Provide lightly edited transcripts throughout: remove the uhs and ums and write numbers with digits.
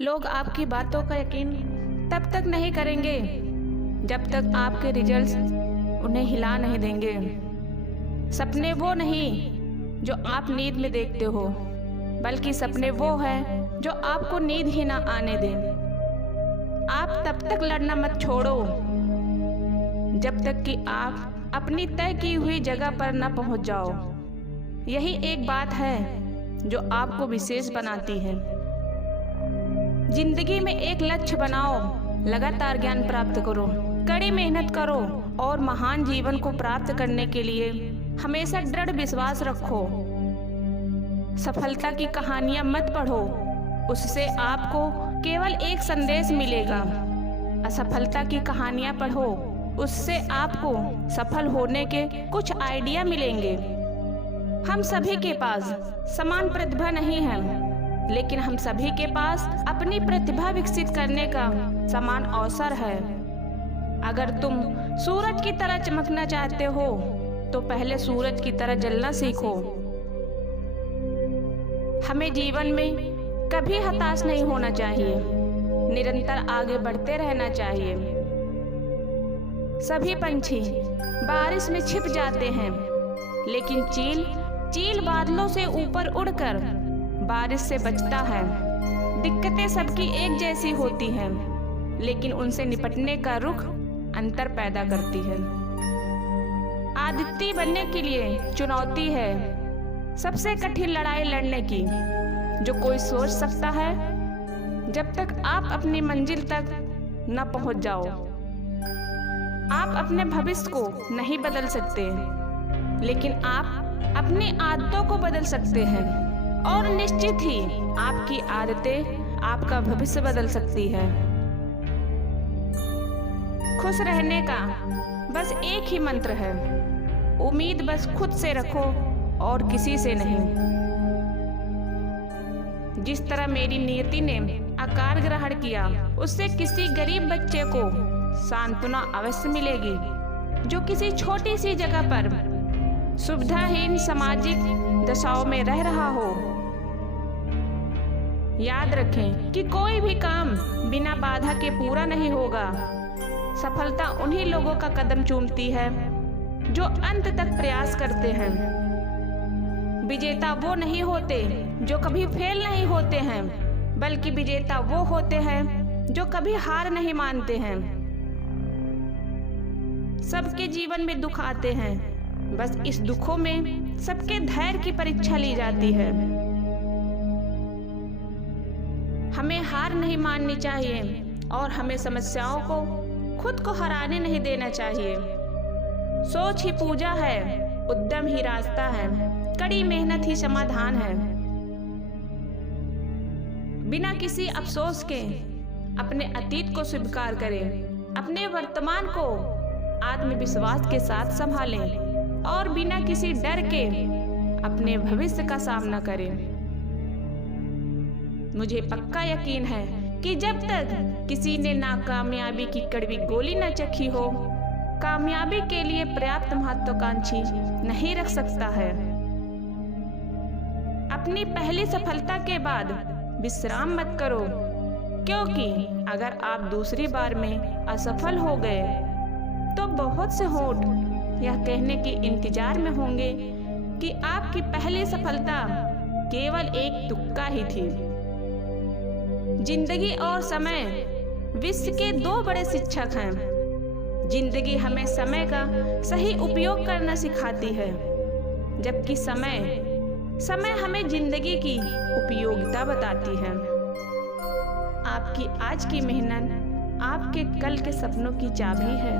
लोग आपकी बातों का यकीन तब तक नहीं करेंगे जब तक आपके रिजल्ट्स उन्हें हिला नहीं देंगे। सपने वो नहीं जो आप नींद में देखते हो, बल्कि सपने वो हैं जो आपको नींद ही ना आने दें। आप तब तक लड़ना मत छोड़ो जब तक कि आप अपनी तय की हुई जगह पर न पहुंच जाओ। यही एक बात है जो आपको विशेष बनाती है। जिंदगी में एक लक्ष्य बनाओ, लगातार ज्ञान प्राप्त करो, कड़ी मेहनत करो और महान जीवन को प्राप्त करने के लिए हमेशा दृढ़ विश्वास रखो। सफलता की कहानियां मत पढ़ो, उससे आपको केवल एक संदेश मिलेगा। असफलता की कहानियां पढ़ो, उससे आपको सफल होने के कुछ आइडिया मिलेंगे। हम सभी के पास समान प्रतिभा नहीं है, लेकिन हम सभी के पास अपनी प्रतिभा विकसित करने का समान अवसर है। अगर तुम सूरज की तरह चमकना चाहते हो तो पहले सूरज की तरह जलना सीखो। हमें जीवन में कभी हताश नहीं होना चाहिए, निरंतर आगे बढ़ते रहना चाहिए। सभी पंछी बारिश में छिप जाते हैं, लेकिन चील बादलों से ऊपर उड़कर बारिश से बचता है। दिक्कतें सबकी एक जैसी होती हैं, लेकिन उनसे निपटने का रुख अंतर पैदा करती है। आदित्य बनने के लिए चुनौती है सबसे कठिन लड़ाई लड़ने की जो कोई सोच सकता है, जब तक आप अपनी मंजिल तक न पहुंच जाओ। आप अपने भविष्य को नहीं बदल सकते, लेकिन आप अपनी आदतों को बदल सकते हैं, और निश्चित ही आपकी आदतें आपका भविष्य बदल सकती है। खुश रहने का बस एक ही मंत्र है, उम्मीद बस खुद से रखो और किसी से नहीं। जिस तरह मेरी नियति ने आकार ग्रहण किया, उससे किसी गरीब बच्चे को सांत्वना अवश्य मिलेगी जो किसी छोटी सी जगह पर सुविधाहीन सामाजिक दशाओं में रह रहा हो। याद रखें कि कोई भी काम बिना बाधा के पूरा नहीं होगा। सफलता उन्हीं लोगों का कदम चूमती है जो अंत तक प्रयास करते हैं। विजेता वो नहीं होते जो कभी फेल नहीं होते हैं, बल्कि विजेता वो होते हैं जो कभी हार नहीं मानते हैं। सबके जीवन में दुख आते हैं, बस इस दुखों में सबके धैर्य की परीक्षा ली जाती है। हमें हार नहीं माननी चाहिए और हमें समस्याओं को खुद को हराने नहीं देना चाहिए। सोच ही पूजा है, उद्यम ही रास्ता है, कड़ी मेहनत ही समाधान है। बिना किसी अफसोस के अपने अतीत को स्वीकार करें, अपने वर्तमान को आत्मविश्वास के साथ संभालें और बिना किसी डर के अपने भविष्य का सामना करें। मुझे पक्का यकीन है कि जब तक किसी ने नाकामयाबी की कड़वी गोली न चखी हो, कामयाबी के लिए पर्याप्त महत्वाकांक्षी नहीं रख सकता है। अपनी पहली सफलता के बाद विश्राम मत करो, क्योंकि अगर आप दूसरी बार में असफल हो गए तो बहुत से होंठ यह कहने के इंतजार में होंगे कि आपकी पहली सफलता केवल एक तुक्का ही थी। जिंदगी और समय विश्व के दो बड़े शिक्षक हैं। जिंदगी हमें समय का सही उपयोग करना सिखाती है, जबकि समय हमें जिंदगी की उपयोगिता बताती है। आपकी आज की मेहनत आपके कल के सपनों की चाबी है।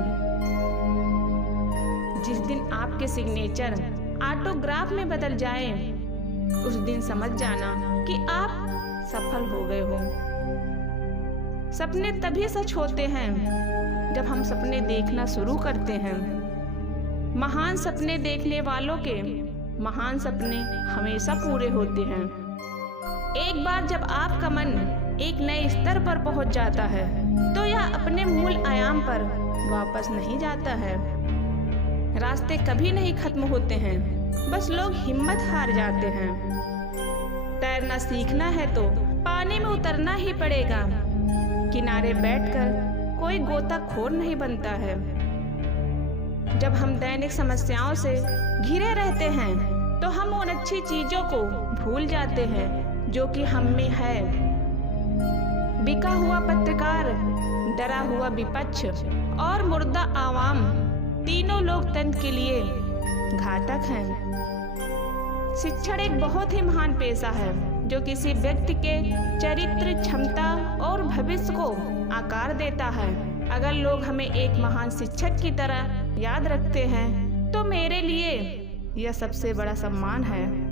जिस दिन आपके सिग्नेचर ऑटोग्राफ में बदल जाए, उस दिन समझ जाना कि आप सफल हो गए हो। सपने तभी सच होते हैं जब हम सपने देखना शुरू करते हैं। महान सपने देखने वालों के महान सपने हमेशा पूरे होते हैं। एक बार जब आपका मन एक नए स्तर पर पहुंच जाता है, तो यह अपने मूल आयाम पर वापस नहीं जाता है। रास्ते कभी नहीं खत्म होते हैं, बस लोग हिम्मत हार जाते हैं। तैरना सीखना है तो पानी में उतरना ही पड़ेगा। किनारे बैठकर कोई गोताखोर नहीं बनता है। जब हम दैनिक समस्याओं से घिरे रहते हैं तो हम उन अच्छी चीजों को भूल जाते हैं जो कि हम में है। बिका हुआ पत्रकार, डरा हुआ विपक्ष और मुर्दा आवाम, तीनों लोकतंत्र के लिए घातक हैं। शिक्षण एक बहुत ही महान पेशा है जो किसी व्यक्ति के चरित्र, क्षमता और भविष्य को आकार देता है। अगर लोग हमें एक महान शिक्षक की तरह याद रखते हैं तो मेरे लिए यह सबसे बड़ा सम्मान है।